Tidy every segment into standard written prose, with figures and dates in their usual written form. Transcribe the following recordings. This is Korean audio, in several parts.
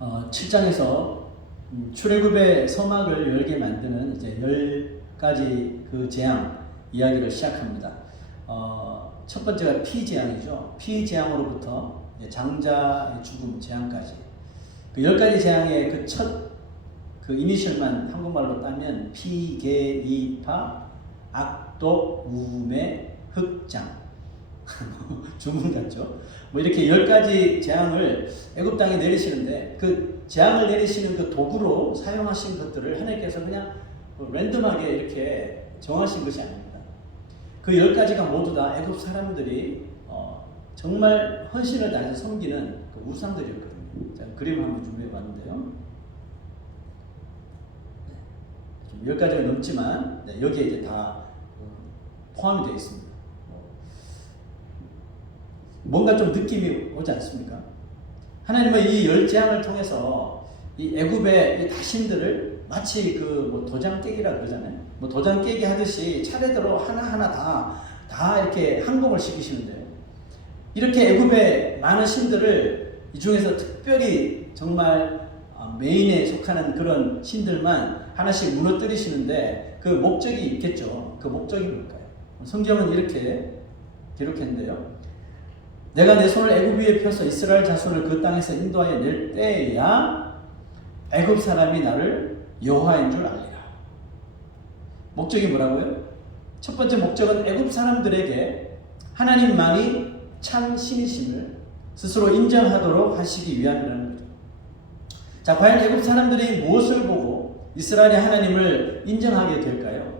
7장에서 출애굽의 서막을 열게 만드는 이제 10가지 그 재앙 이야기를 시작합니다. 첫 번째가 피재앙이죠. 피재앙으로부터 장자의 죽음 재앙까지. 그 10가지 재앙의 그 첫 그 이니셜만 한국말로 따면 피, 개, 이, 파, 악독, 우매, 흑장. 주문 같죠? 뭐 이렇게 10가지 재앙을 애굽 땅에 내리시는데 그 재앙을 내리시는 그 도구로 사용하신 것들을 하나님께서 그냥 랜덤하게 이렇게 정하신 것이 아닙니다. 그 10가지가 모두 다 애굽 사람들이 정말 헌신을 다해서 섬기는 그 우상들이었거든요. 자, 그림 한번 준비해 봤는데요. 10가지가 넘지만 여기에 이제 다 포함이 되어 있습니다. 뭔가 좀 느낌이 오지 않습니까? 하나님은 이 10재앙을 통해서 이 애굽의 이 다신들을 마치 그 뭐 도장 깨기라 그러잖아요. 뭐 도장 깨기 하듯이 차례대로 하나하나 다 이렇게 항복을 시키시는데요. 이렇게 애굽의 많은 신들을 이 중에서 특별히 정말 메인에 속하는 그런 신들만 하나씩 무너뜨리시는데 그 목적이 있겠죠. 그 목적이 뭘까요? 성경은 이렇게 기록했는데요. 내가 내 손을 애굽 위에 펴서 이스라엘 자손을 그 땅에서 인도하여 낼 때야 애굽 사람이 나를 여호와인 줄 알리라. 목적이 뭐라고요? 첫 번째 목적은 애굽 사람들에게 하나님만이 참 신이심을 스스로 인정하도록 하시기 위함이라는 거죠. 자, 과연 애굽 사람들이 무엇을 보고 이스라엘의 하나님을 인정하게 될까요?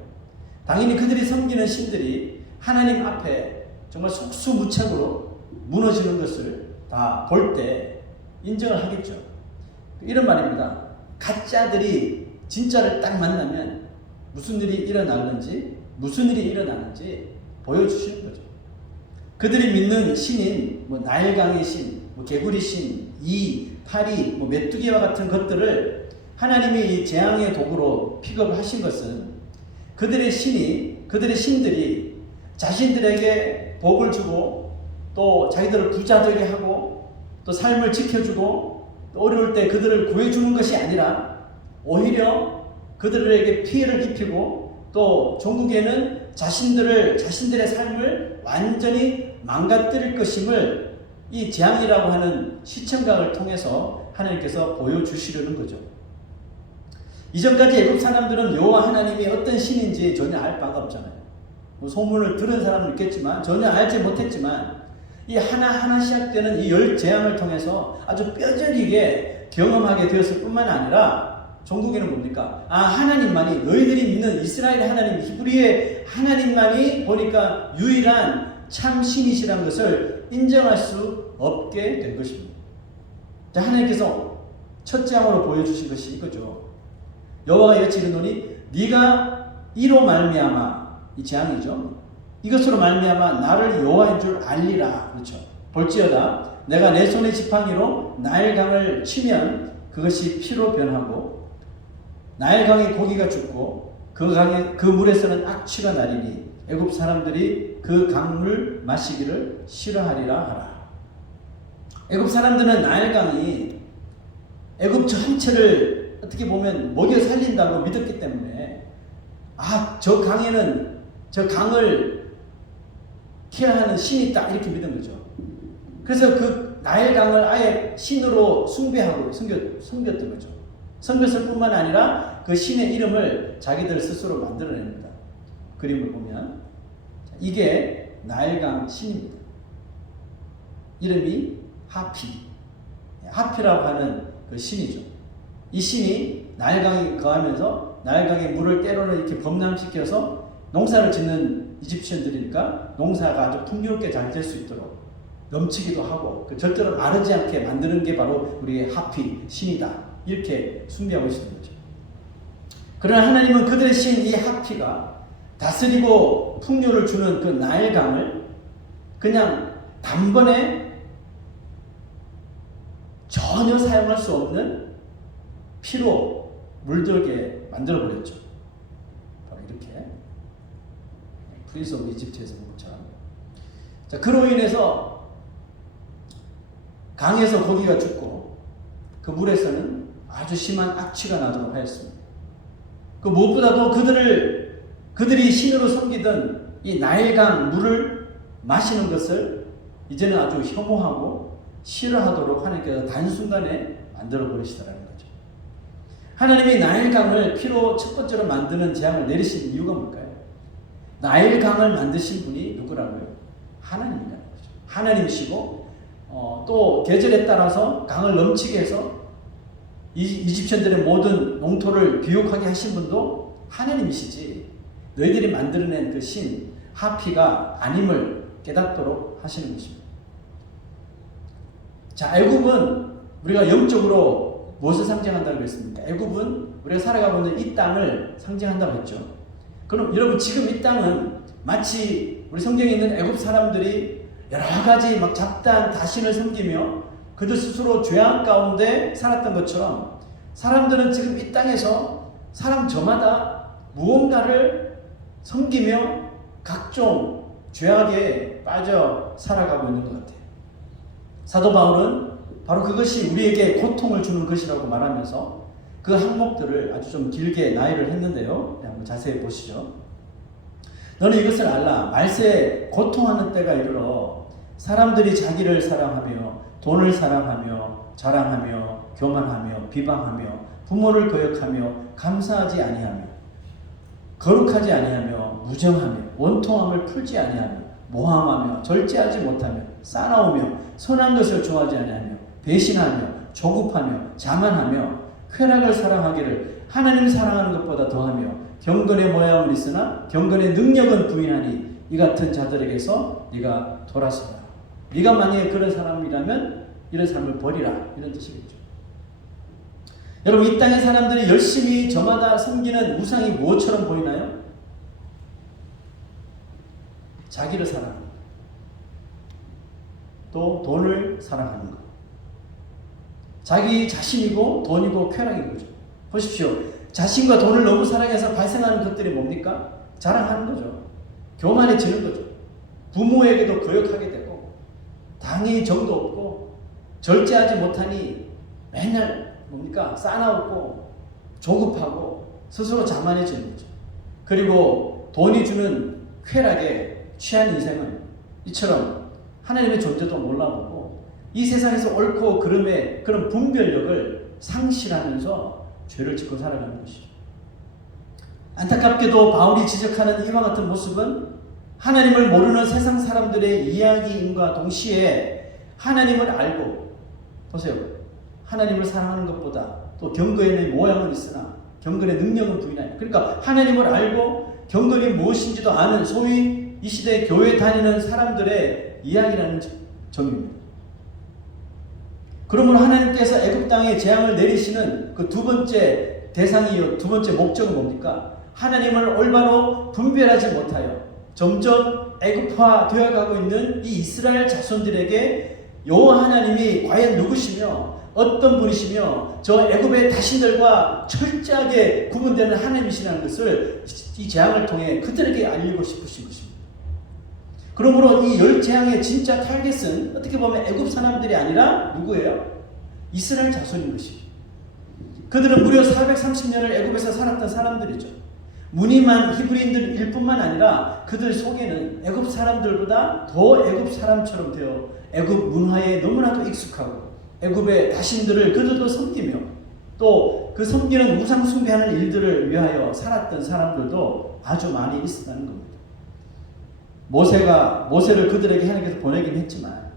당연히 그들이 섬기는 신들이 하나님 앞에 정말 속수무책으로 무너지는 것을 다 볼 때 인정을 하겠죠. 이런 말입니다. 가짜들이 진짜를 딱 만나면 무슨 일이 일어나는지 보여주시는 거죠. 그들이 믿는 신인 뭐 나일강의 신, 뭐 개구리 신, 이, 파리, 뭐 메뚜기와 같은 것들을 하나님이 이 재앙의 도구로 픽업을 하신 것은 그들의 신들이 자신들에게 복을 주고 또 자기들을 부자 되게 하고 또 삶을 지켜주고 또 어려울 때 그들을 구해주는 것이 아니라 오히려 그들에게 피해를 입히고 또 종국에는 자신들의 삶을 완전히 망가뜨릴 것임을 이 재앙이라고 하는 시청각을 통해서 하나님께서 보여주시려는 거죠. 이전까지 애굽 사람들은 여호와 하나님이 어떤 신인지 전혀 알 바가 없잖아요. 뭐 소문을 들은 사람은 있겠지만 전혀 알지 못했지만 이 하나하나 시작되는 이 10재앙을 통해서 아주 뼈저리게 경험하게 되었을 뿐만 아니라 종국에는 뭡니까? 하나님만이 너희들이 믿는 이스라엘의 하나님, 히브리의 하나님만이 보니까 유일한 참 신이시라는 것을 인정할 수 없게 된 것입니다. 자, 하나님께서 첫 재앙으로 보여주신 것이 이거죠. 여호와가 이같이 이르노니 네가 이로 말미암아, 이 재앙이죠. 이것으로 말미암아 나를 여호와인 줄 알리라. 그렇죠. 볼지어다 내가 내 손의 지팡이로 나일강을 치면 그것이 피로 변하고 나일강의 고기가 죽고 그 물에서는 악취가 나리니 애굽 사람들이 그 강물 마시기를 싫어하리라 하라. 애굽 사람들은 나일강이 애굽 전체를 어떻게 보면 먹여 살린다고 믿었기 때문에 저 강에는 저 강을 케어하는 신이 있다 이렇게 믿은 거죠. 그래서 그 나일강을 아예 신으로 숭배하고 섬겼던 거죠. 섬겼을 뿐만 아니라 그 신의 이름을 자기들 스스로 만들어냅니다. 그림을 보면 이게 나일강 신입니다. 이름이 하피라고 하는 그 신이죠. 이 신이 나일강에 거하면서 나일강의 물을 때로는 이렇게 범람시켜서 농사를 짓는 이집시언들이니까 농사가 아주 풍요롭게 잘 될 수 있도록 넘치기도 하고 절대로 마르지 않게 만드는 게 바로 우리의 하피 신이다. 이렇게 숭배하고 있는 거죠. 그러나 하나님은 그들의 신 이 하피가 다스리고 풍요를 주는 그 나일강을 그냥 단번에 전혀 사용할 수 없는 피로 물들게 만들어버렸죠. 바로 이렇게 프린스 오브 이집트에서 본 것처럼. 자, 그로 인해서 강에서 고기가 죽고 그 물에서는 아주 심한 악취가 나도록 하였습니다. 그 무엇보다도 그들이 신으로 섬기던 이 나일강 물을 마시는 것을 이제는 아주 혐오하고 싫어하도록 하나님께서 단순간에 만들어 버리시더라는 거죠. 하나님이 나일강을 피로 첫 번째로 만드는 재앙을 내리신 이유가 뭘까요? 나일강을 만드신 분이 누구라고요? 하나님이라는 거죠. 하나님이시고 또 계절에 따라서 강을 넘치게 해서 이집션들의 모든 농토를 비옥하게 하신 분도 하나님이시지, 너희들이 만들어낸 그 신 하피가 아님을 깨닫도록 하시는 것입니다. 자, 애굽은 우리가 영적으로 무엇을 상징한다고 했습니까? 애굽은 우리가 살아가고 있는 이 땅을 상징한다고 했죠. 그럼 여러분, 지금 이 땅은 마치 우리 성경에 있는 애굽 사람들이 여러 가지 막 잡다한 다신을 섬기며 그들 스스로 죄악 가운데 살았던 것처럼, 사람들은 지금 이 땅에서 사람 저마다 무언가를 섬기며 각종 죄악에 빠져 살아가고 있는 것 같아요. 사도 바울은 바로 그것이 우리에게 고통을 주는 것이라고 말하면서 그 항목들을 아주 좀 길게 나열을 했는데요. 한번 자세히 보시죠. 너는 이것을 알라. 말세에 고통하는 때가 이르러 사람들이 자기를 사랑하며 돈을 사랑하며 자랑하며 교만하며 비방하며 부모를 거역하며 감사하지 아니하며 거룩하지 아니하며 무정하며 원통함을 풀지 아니하며 모함하며 절제하지 못하며 싸나우며 선한 것을 좋아하지 아니하며 배신하며 조급하며 자만하며 쾌락을 사랑하기를 하나님 사랑하는 것보다 더하며 경건의 모양은 있으나 경건의 능력은 부인하니 이 같은 자들에게서 네가 돌아서라. 네가 만약에 그런 사람이라면 이런 삶을 버리라, 이런 뜻이겠죠. 여러분, 이 땅의 사람들이 열심히 저마다 섬기는 우상이 무엇처럼 보이나요? 자기를 사랑하는 것, 또 돈을 사랑하는 것, 자기 자신이고 돈이고 쾌락인 거죠. 보십시오. 자신과 돈을 너무 사랑해서 발생하는 것들이 뭡니까? 자랑하는 거죠. 교만해지는 거죠. 부모에게도 거역하게 되고 당연히 정도 없고 절제하지 못하니 맨날 뭡니까? 싸나우고 조급하고 스스로 자만해지는 거죠. 그리고 돈이 주는 쾌락에 취한 인생은 이처럼 하나님의 존재도 몰라보고 이 세상에서 옳고 그름의 그런 분별력을 상실하면서 죄를 짓고 살아가는 것이죠. 안타깝게도 바울이 지적하는 이와 같은 모습은 하나님을 모르는 세상 사람들의 이야기임과 동시에 하나님을 알고, 보세요, 하나님을 사랑하는 것보다 또 경건의 모양은 있으나 경건의 능력은 부인하여, 그러니까 하나님을 알고 경건이 무엇인지도 아는 소위 이 시대에 교회 다니는 사람들의 이야기라는 점입니다. 그러므로 하나님께서 애굽 땅에 재앙을 내리시는 그 두 번째 대상이요, 두 번째 목적은 뭡니까? 하나님을 올바로 분별하지 못하여 점점 애굽화 되어가고 있는 이 이스라엘 자손들에게 여호와 하나님이 과연 누구시며 어떤 분이시며 저 애굽의 다신들과 철저하게 구분되는 하나님이시라는 것을 이 재앙을 통해 그들에게 알리고 싶으신 것입니다. 그러므로 이 열 재앙의 진짜 타겟은 어떻게 보면 애굽 사람들이 아니라 누구예요? 이스라엘 자손인 것입니다. 그들은 무려 430년을 애굽에서 살았던 사람들이죠. 무늬만 히브리인들일 뿐만 아니라 그들 속에는 애굽 사람들보다 더 애굽 사람처럼 되어 애굽 문화에 너무나도 익숙하고 애굽의 다신들을 그들도 섬기며 또 그 섬기는 우상 숭배하는 일들을 위하여 살았던 사람들도 아주 많이 있었다는 겁니다. 모세를 그들에게 하나님께서 보내긴 했지만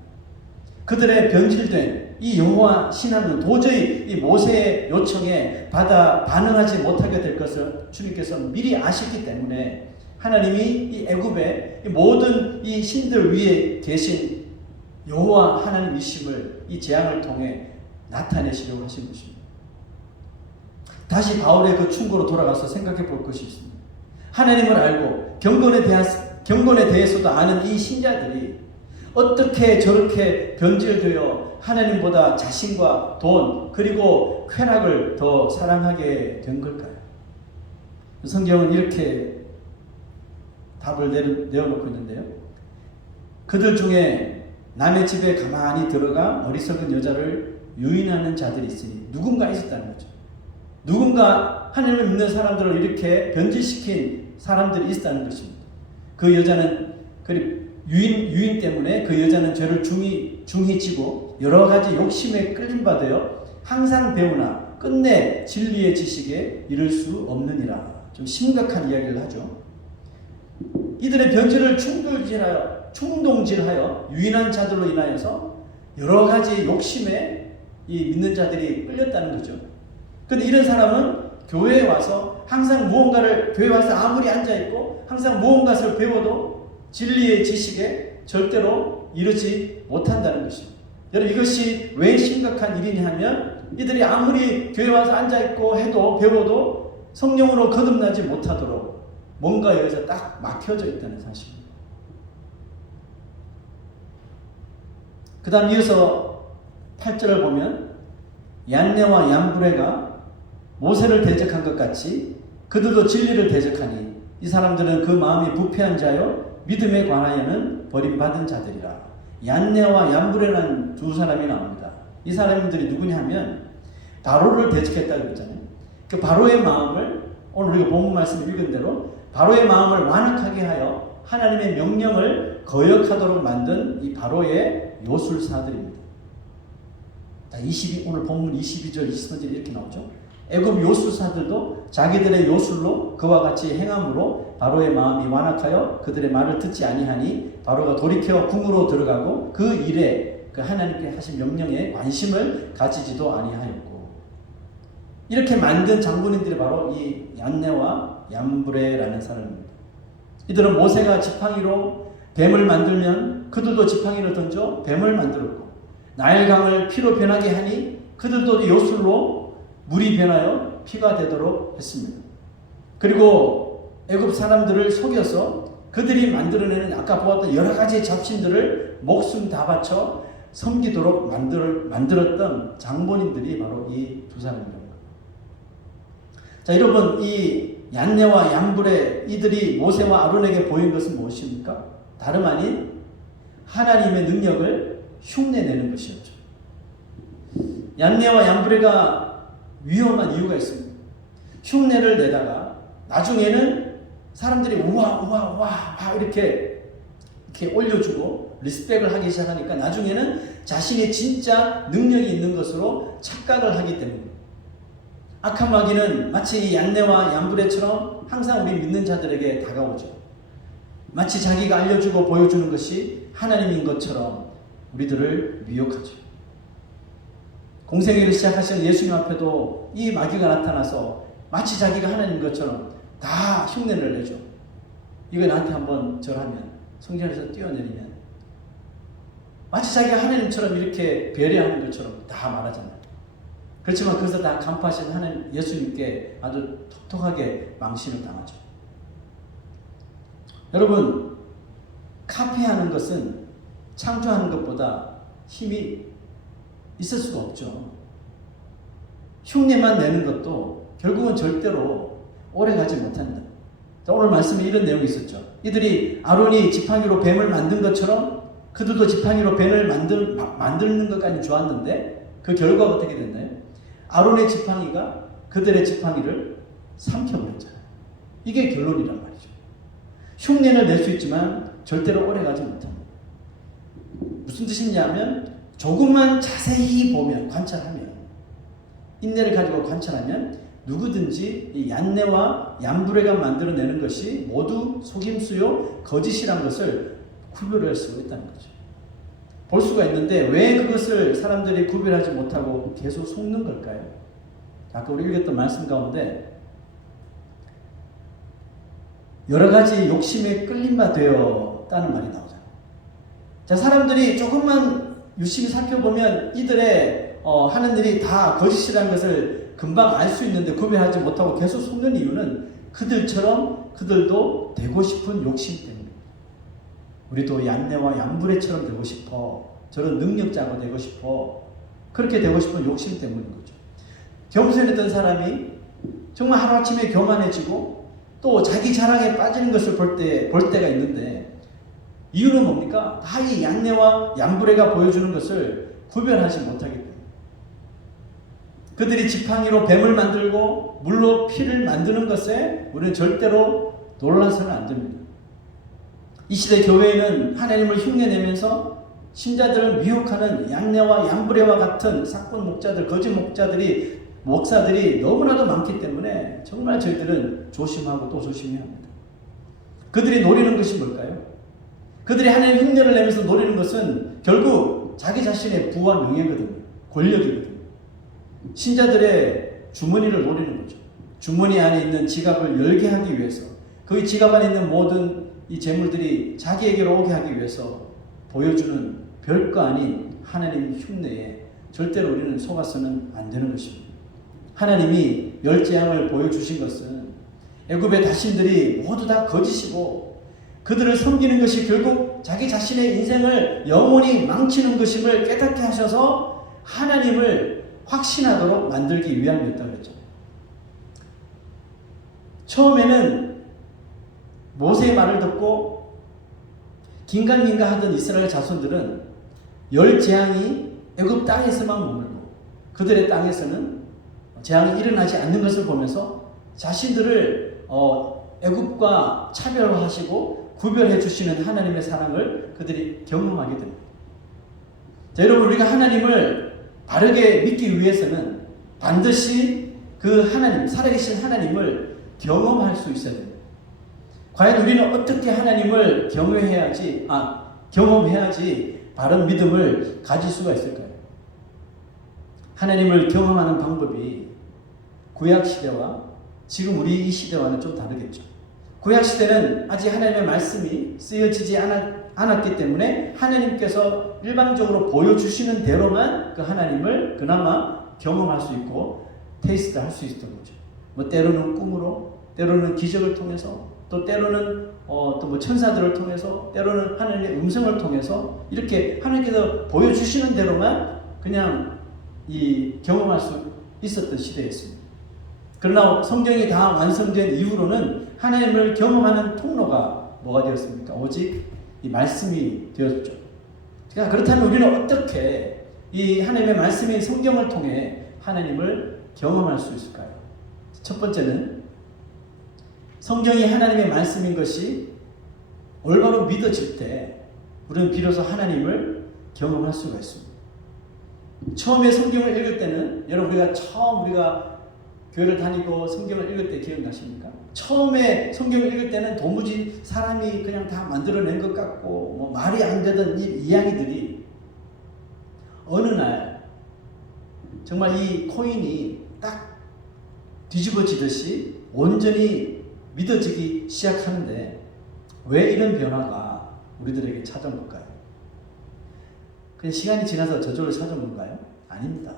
그들의 변질된 이 여호와 신앙은 도저히 이 모세의 요청에 반응하지 못하게 될 것을 주님께서 미리 아셨기 때문에 하나님이 이 애굽의 모든 이 신들 위에 계신 여호와 하나님이심을 이 재앙을 통해 나타내시려고 하신 것입니다. 다시 바울의 그 충고로 돌아가서 생각해 볼 것이 있습니다. 하나님을 알고 경건에 대해서도 아는 이 신자들이 어떻게 저렇게 변질되어 하나님보다 자신과 돈 그리고 쾌락을 더 사랑하게 된 걸까요? 성경은 이렇게 답을 내어놓고 있는데요. 그들 중에 남의 집에 가만히 들어가 어리석은 여자를 유인하는 자들이 있으니 누군가 있었다는 거죠. 누군가 하나님을 믿는 사람들을 이렇게 변질시킨 사람들이 있었다는 것입니다. 그 여자는 유인 때문에 그 여자는 죄를 중히 지고 여러 가지 욕심에 끌림받아 항상 배우나 끝내 진리의 지식에 이를 수 없느니라. 좀 심각한 이야기를 하죠. 이들의 변질을 충동질하여 유인한 자들로 인하여서 여러 가지 욕심에 이 믿는 자들이 끌렸다는 거죠. 그런데 이런 사람은 교회에 와서 항상 무언가를, 교회에 와서 아무리 앉아있고 항상 무언가를 배워도 진리의 지식에 절대로 이르지 못한다는 것입니다. 여러분, 이것이 왜 심각한 일이냐 하면 이들이 아무리 교회에 와서 앉아있고 해도 배워도 성령으로 거듭나지 못하도록 뭔가 여기서 딱 막혀져 있다는 사실입니다. 그 다음 이어서 8절을 보면 얀네와 얀브레가 모세를 대적한 것 같이 그들도 진리를 대적하니 이 사람들은 그 마음이 부패한 자요 믿음에 관하여는 버림받은 자들이라. 얀네와 얀브레라는 두 사람이 나옵니다. 이 사람들이 누구냐 하면 바로를 대적했다고 그랬잖아요. 그 바로의 마음을 오늘 우리가 본문 말씀을 읽은 대로 바로의 마음을 완악하게 하여 하나님의 명령을 거역하도록 만든 이 바로의 요술사들입니다. 오늘 본문 22절 23절 이렇게 나오죠. 애굽 요술사들도 자기들의 요술로 그와 같이 행함으로 바로의 마음이 완악하여 그들의 말을 듣지 아니하니 바로가 돌이켜 궁으로 들어가고 그 일에 그 하나님께 하신 명령에 관심을 가지지도 아니하였고. 이렇게 만든 장본인들이 바로 이 얀네와 얀브레라는 사람입니다. 이들은 모세가 지팡이로 뱀을 만들면 그들도 지팡이를 던져 뱀을 만들었고, 나일강을 피로 변하게 하니 그들도 요술로 물이 변하여 피가 되도록 했습니다. 그리고 애굽 사람들을 속여서 그들이 만들어내는 아까 보았던 여러 가지 잡신들을 목숨 다 바쳐 섬기도록 만들었던 장본인들이 바로 이 두 사람입니다. 자, 여러분, 이 얀네와 얀브레 이들이 모세와 아론에게 보인 것은 무엇입니까? 다름 아닌 하나님의 능력을 흉내내는 것이었죠. 얀네와 얀브레가 위험한 이유가 있습니다. 흉내를 내다가 나중에는 사람들이 우와 이렇게 올려주고 리스펙을 하기 시작하니까 나중에는 자신이 진짜 능력이 있는 것으로 착각을 하기 때문입니다. 악한 마귀는 마치 이 얀네와 얀브레처럼 항상 우리 믿는 자들에게 다가오죠. 마치 자기가 알려주고 보여주는 것이 하나님인 것처럼 우리들을 미혹하죠. 공생애를 시작하신 예수님 앞에도 이 마귀가 나타나서 마치 자기가 하나님인 것처럼 다 흉내를 내죠. 이거 나한테 한번 절하면, 성전에서 뛰어내리면 마치 자기가 하나님처럼 이렇게 배려하는 것처럼 다 말하잖아요. 그렇지만 그것을 다 간파하신 하나님 예수님께 아주 톡톡하게 망신을 당하죠. 여러분, 카피하는 것은 창조하는 것보다 힘이 있을 수가 없죠. 흉내만 내는 것도 결국은 절대로 오래가지 못한다. 오늘 말씀에 이런 내용이 있었죠. 이들이 아론이 지팡이로 뱀을 만든 것처럼 그들도 지팡이로 뱀을 만드는 것까지 좋았는데 그 결과가 어떻게 됐나요? 아론의 지팡이가 그들의 지팡이를 삼켜버렸잖아요. 이게 결론이란 말이죠. 흉내는 낼 수 있지만 절대로 오래가지 못합니다. 무슨 뜻이냐면 조금만 자세히 보면, 관찰하면, 인내를 가지고 관찰하면 누구든지 이 얀네와 얀브레가 만들어내는 것이 모두 속임수요 거짓이란 것을 구별할 수 있다는 거죠. 볼 수가 있는데 왜 그것을 사람들이 구별하지 못하고 계속 속는 걸까요? 아까 우리 읽었던 말씀 가운데 여러 가지 욕심에 끌림바 되었다는 말이 나오잖아요. 자, 사람들이 조금만 유심히 살펴보면 이들의 하는 일이 다 거짓이라는 것을 금방 알 수 있는데 구별하지 못하고 계속 속는 이유는 그들처럼 그들도 되고 싶은 욕심 때문입니다. 우리도 얀네와 얀브레처럼 되고 싶어. 저런 능력자가 되고 싶어. 그렇게 되고 싶은 욕심 때문인 거죠. 겸손했던 사람이 정말 하루아침에 교만해지고 또 자기 자랑에 빠지는 것을 볼 때가 있는데 이유는 뭡니까? 다 이 양내와 양부레가 보여주는 것을 구별하지 못하기 때문에. 그들이 지팡이로 뱀을 만들고 물로 피를 만드는 것에 우리는 절대로 놀라서는 안 됩니다. 이 시대 교회에는 하나님을 흉내내면서 신자들을 미혹하는 양내와 양부레와 같은 사건 목자들, 거짓 목사들이 너무나도 많기 때문에 정말 저희들은 조심하고 또 조심해야 합니다. 그들이 노리는 것이 뭘까요? 그들이 하나님 흉내를 내면서 노리는 것은 결국 자기 자신의 부와 명예거든요. 권력이거든요. 신자들의 주머니를 노리는 거죠. 주머니 안에 있는 지갑을 열게 하기 위해서, 그 지갑 안에 있는 모든 이 재물들이 자기에게로 오게 하기 위해서 보여주는 별거 아닌 하나님 흉내에 절대로 우리는 속아서는 안 되는 것입니다. 하나님이 열 재앙을 보여주신 것은 애굽의 다신들이 모두 다 거짓이고 그들을 섬기는 것이 결국 자기 자신의 인생을 영원히 망치는 것임을 깨닫게 하셔서 하나님을 확신하도록 만들기 위함이었다고 그랬죠. 처음에는 모세의 말을 듣고 긴가민가 하던 이스라엘 자손들은 열 재앙이 애굽 땅에서만 머물고 그들의 땅에서는 재앙이 일어나지 않는 것을 보면서 자신들을 애굽과 차별화하시고 구별해 주시는 하나님의 사랑을 그들이 경험하게 됩니다. 자, 여러분, 우리가 하나님을 바르게 믿기 위해서는 반드시 그 하나님, 살아계신 하나님을 경험할 수 있어야 됩니다. 과연 우리는 어떻게 하나님을 경험해야지 바른 믿음을 가질 수가 있을까요? 하나님을 경험하는 방법이 구약시대와 지금 우리 이 시대와는 좀 다르겠죠. 구약시대는 아직 하나님의 말씀이 쓰여지지 않았기 때문에 하나님께서 일방적으로 보여주시는 대로만 그 하나님을 그나마 경험할 수 있고 테이스트 할 수 있었던 거죠. 뭐 때로는 꿈으로, 때로는 기적을 통해서, 또 때로는 또 천사들을 통해서, 때로는 하나님의 음성을 통해서 이렇게 하나님께서 보여주시는 대로만 그냥 경험할 수 있었던 시대였습니다. 그러나 성경이 다 완성된 이후로는 하나님을 경험하는 통로가 뭐가 되었습니까? 오직 이 말씀이 되었죠. 그러니까 그렇다면 우리는 어떻게 이 하나님의 말씀인 성경을 통해 하나님을 경험할 수 있을까요? 첫 번째는 성경이 하나님의 말씀인 것이 올바로 믿어질 때 우리는 비로소 하나님을 경험할 수가 있습니다. 처음에 성경을 읽을 때는 여러분 우리가 교회를 다니고 성경을 읽을 때 기억나십니까? 처음에 성경을 읽을 때는 도무지 사람이 그냥 다 만들어낸 것 같고 뭐 말이 안 되던 이 이야기들이 어느 날 정말 이 코인이 딱 뒤집어지듯이 온전히 믿어지기 시작하는데 왜 이런 변화가 우리들에게 찾아온 걸까요? 그냥 시간이 지나서 저절로 찾아온 건가요? 아닙니다.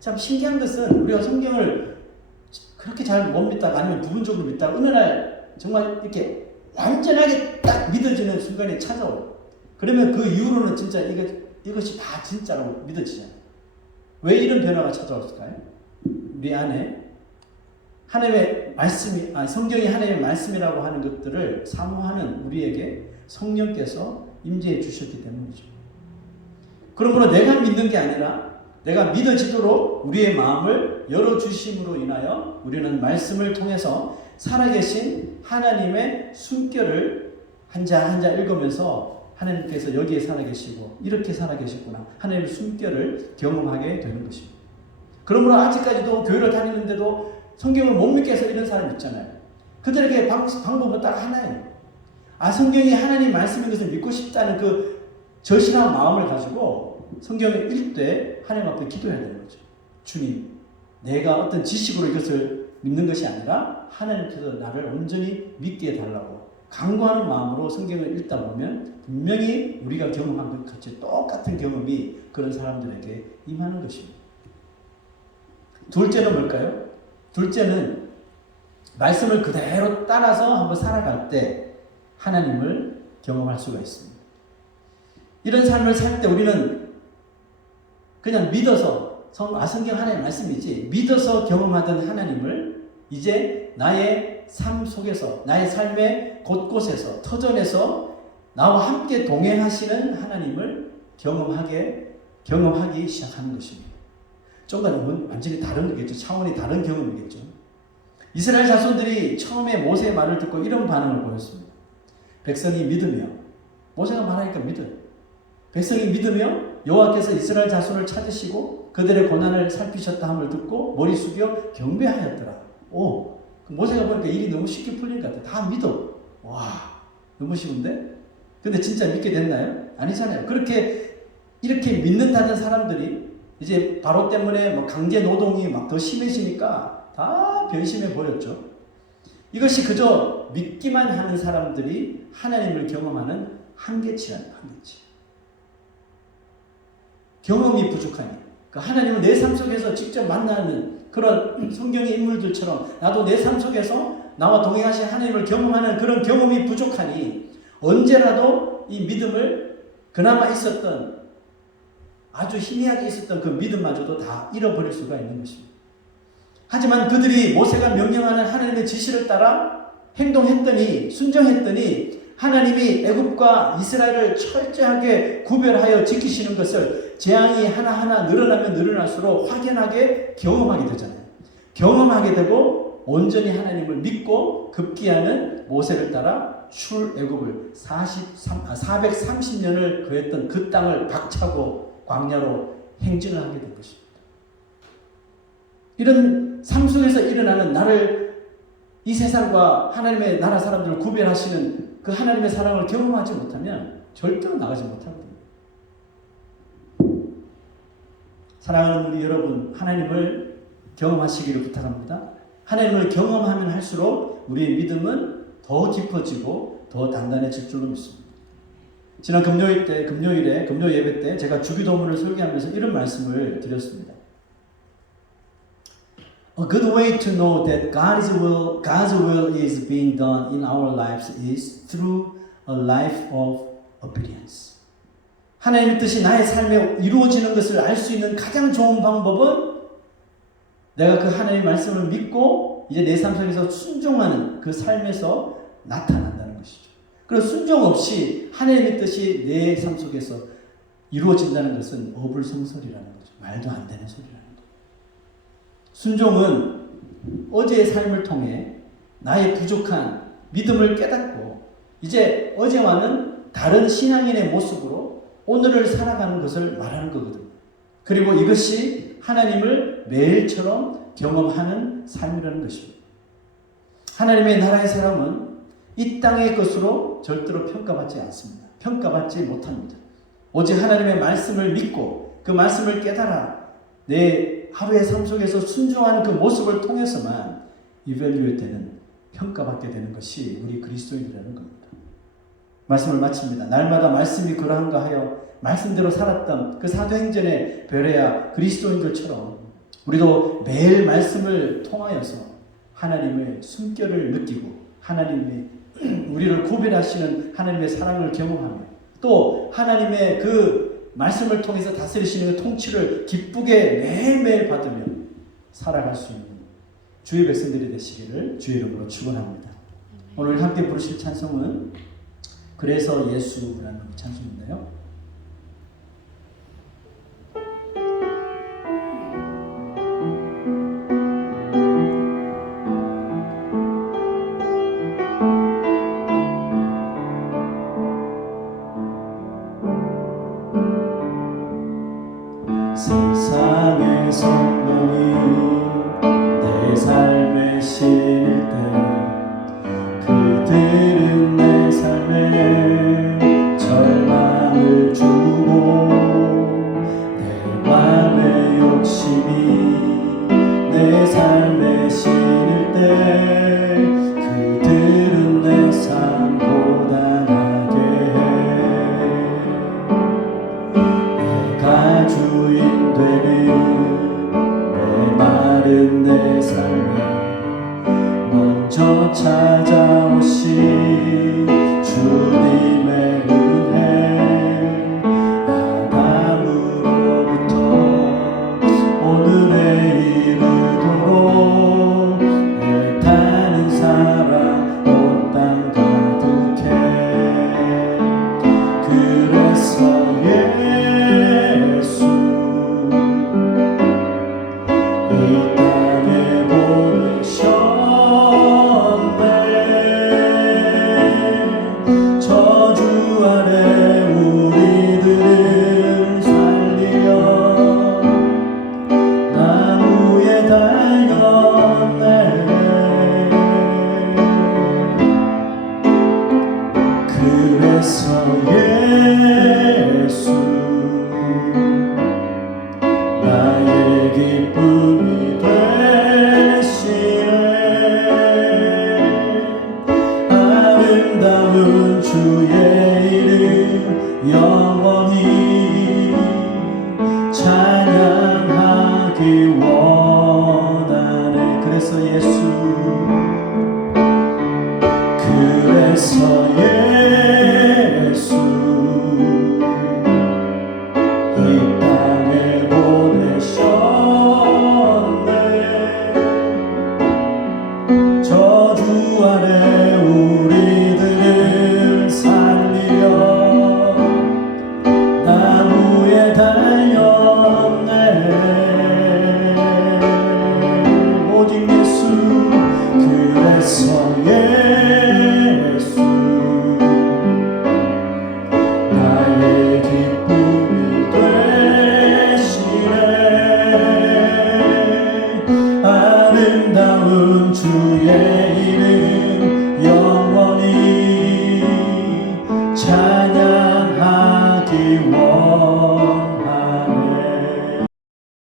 참 신기한 것은 우리가 성경을 그렇게 잘 못 믿다가 아니면 부분적으로 믿다가 어느 날 정말 이렇게 완전하게 딱 믿어지는 순간이 찾아와요. 그러면 그 이후로는 진짜 이것이 다 진짜로 믿어지잖아요. 왜 이런 변화가 찾아왔을까요? 우리 안에 하나님의 말씀이, 성경이 하나님의 말씀이라고 하는 것들을 사모하는 우리에게 성령께서 임재해 주셨기 때문이죠. 그러므로 내가 믿는 게 아니라 내가 믿어지도록 우리의 마음을 열어주심으로 인하여 우리는 말씀을 통해서 살아계신 하나님의 숨결을 한자 한자 읽으면서 하나님께서 여기에 살아계시고 이렇게 살아계시구나 하나님의 숨결을 경험하게 되는 것입니다. 그러므로 아직까지도 교회를 다니는데도 성경을 못 믿게 해서 이런 사람이 있잖아요. 그들에게 방법은 딱 하나예요. 성경이 하나님 말씀인 것을 믿고 싶다는 그 절실한 마음을 가지고 성경을 읽을 때 하나님 앞에 기도해야 되는 거죠. 주님, 내가 어떤 지식으로 이것을 믿는 것이 아니라 하나님께서 나를 온전히 믿게 해달라고 간구하는 마음으로 성경을 읽다 보면 분명히 우리가 경험한 것 같이 똑같은 경험이 그런 사람들에게 임하는 것입니다. 둘째는 뭘까요? 둘째는 말씀을 그대로 따라서 한번 살아갈 때 하나님을 경험할 수가 있습니다. 이런 삶을 살 때 우리는 그냥 믿어서 성경 하나님의 말씀이지 믿어서 경험하던 하나님을 이제 나의 삶 속에서 나의 삶의 곳곳에서 터전에서 나와 함께 동행하시는 하나님을 경험하기 시작하는 것입니다. 조금은 완전히 다른 거겠죠. 차원이 다른 경험이겠죠. 이스라엘 자손들이 처음에 모세의 말을 듣고 이런 반응을 보였습니다. 백성이 믿으며, 모세가 말하니까 믿어요. 백성이 믿으며 여호와께서 이스라엘 자손을 찾으시고 그들의 고난을 살피셨다 함을 듣고 머리 숙여 경배하였더라. 오, 모세가 보니까 일이 너무 쉽게 풀린 것 같아요. 다 믿어. 와, 너무 쉬운데? 근데 진짜 믿게 됐나요? 아니잖아요. 이렇게 믿는다는 사람들이 이제 바로 때문에 막 강제 노동이 막 더 심해지니까 다 변심해 버렸죠. 이것이 그저 믿기만 하는 사람들이 하나님을 경험하는 한계치라는 한계치. 경험이 부족하니, 하나님을 내 삶 속에서 직접 만나는 그런 성경의 인물들처럼 나도 내 삶 속에서 나와 동행하신 하나님을 경험하는 그런 경험이 부족하니 언제라도 이 믿음을 그나마 있었던, 아주 희미하게 있었던 그 믿음마저도 다 잃어버릴 수가 있는 것입니다. 하지만 그들이 모세가 명령하는 하나님의 지시를 따라 행동했더니, 순종했더니 하나님이 애굽과 이스라엘을 철저하게 구별하여 지키시는 것을 재앙이 하나하나 늘어나면 늘어날수록 확연하게 경험하게 되잖아요. 경험하게 되고 온전히 하나님을 믿고 급기야는 모세를 따라 출애굽을 430년을 거했던 그 땅을 박차고 광야로 행진을 하게 된 것입니다. 이런 삶 속에서 일어나는 나를, 이 세상과 하나님의 나라 사람들을 구별하시는 그 하나님의 사랑을 경험하지 못하면 절대로 나가지 못합니다. 사랑하는 우리 여러분, 하나님을 경험하시기를 부탁합니다. 하나님을 경험하면 할수록 우리의 믿음은 더 깊어지고 더 단단해질 줄로 믿습니다. 지난 금요일 예배 때 제가 주기도문을 설교하면서 이런 말씀을 드렸습니다. A good way to know that God's will is being done in our lives is through a life of obedience. 하나님의 뜻이 나의 삶에 이루어지는 것을 알 수 있는 가장 좋은 방법은 내가 그 하나님의 말씀을 믿고 이제 내 삶 속에서 순종하는 그 삶에서 나타난다는 것이죠. 그리고 순종 없이 하나님의 뜻이 내 삶 속에서 이루어진다는 것은 어불성설이라는 거죠. 말도 안 되는 소리라는 거죠. 순종은 어제의 삶을 통해 나의 부족한 믿음을 깨닫고 이제 어제와는 다른 신앙인의 모습으로 오늘을 살아가는 것을 말하는 거거든요. 그리고 이것이 하나님을 매일처럼 경험하는 삶이라는 것입니다. 하나님의 나라의 사람은 이 땅의 것으로 절대로 평가받지 않습니다. 평가받지 못합니다. 오직 하나님의 말씀을 믿고 그 말씀을 깨달아 내 하루의 삶 속에서 순종하는 그 모습을 통해서만 이밸류에이트 되는, 평가받게 되는 것이 우리 그리스도인이라는 겁니다. 말씀을 마칩니다. 날마다 말씀이 그러한가 하여 말씀대로 살았던 그 사도행전의 베레아 그리스도인들처럼 우리도 매일 말씀을 통하여서 하나님의 숨결을 느끼고 하나님의 우리를 구별하시는 하나님의 사랑을 경험하며 또 하나님의 그 말씀을 통해서 다스리시는 그 통치를 기쁘게 매일매일 받으며 살아갈 수 있는 주의 백성들이 되시기를 주의 이름으로 축원합니다. 오늘 함께 부르실 찬송은 그래서 예수라는 찬송인데요. 세상의 성공이 내 삶에 실릴 때 그들은 내 삶에 절망을 주고 내 맘의 욕심이 내 삶에 실릴 때 그들은 내 삶 고단하게 해. 내가 주인 되는 메마른 내 삶에 먼저 찾아오신 주님의 은혜, 아담으로부터 오늘에 이르도록 애타는 사랑 온 땅 가득해. 살기 원하네. 그래서 예수, 그래서 예수 이 땅에 보내셨네. 저주 아래 우리들을 살리려 나무에 달렸네. 오직 예수, 그래서 예수 나의 기쁨이 되시네. 아름다운 주의 이름